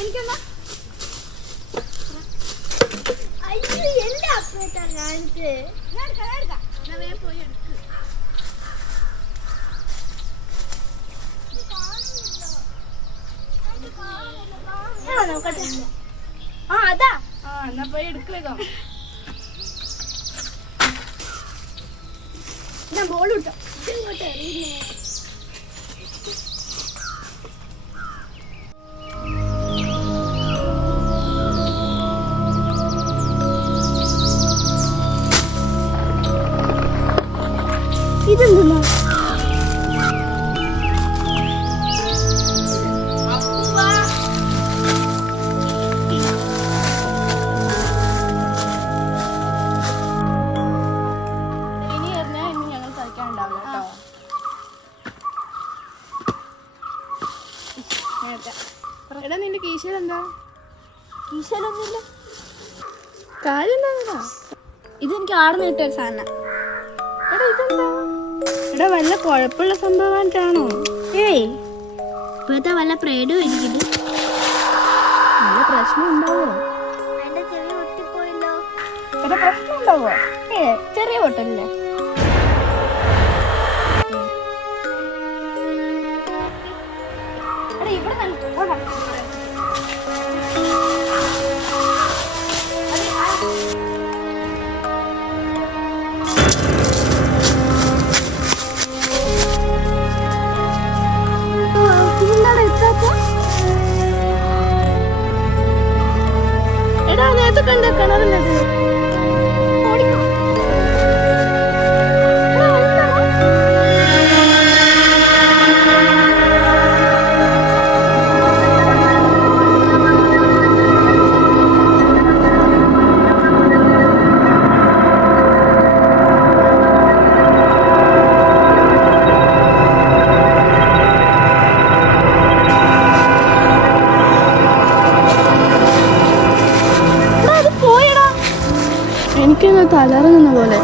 എനിക്കെന്നാ അയ്യോ എന്റെ അപ്പേട്ടാ കാണിച്ച് പോയി എടുക്ക്. ആ അതാ എന്നാ പോയി എടുക്ക് വേഗം. ഞാൻ ബോൾ വിട്ടോ ഇങ്ങോട്ട് എറിയുന്നേ. ഇതെന്താ ഇനി എറിഞ്ഞാ ഇനി ഞങ്ങൾ കളിക്കാനുണ്ടാവില്ല കേട്ടോ. എടാ നിന്റെ കീശയിൽ എന്താ? ഈശ്വരൊന്നുമില്ല. കാര്യം എന്താ? ഇതെനിക്ക് ആടുന്ന കിട്ടിയ സാധനം. എടാ ഇതെന്താ? എടാ വല്ല കുഴപ്പമുള്ള സംഭവമായിട്ടാണോ? ഏയ് ഇപ്പോഴത്തെ വല്ല പ്രേഡും ഇരിക്കുന്നു. നല്ല പ്രശ്നം ഉണ്ടാവോ? എന്റെ ചെവി ഒട്ടിപ്പോയല്ലോ. എടാ പ്രശ്നം ഉണ്ടാവോ? ചെറിയ പൊട്ടല്ലേ? എടാ ഇവിടെ എടാ നേരത്തെ കണ്ട കിണറില്ലത്. എനിക്കൊന്ന് തലറങ്ങുന്ന പോലെ.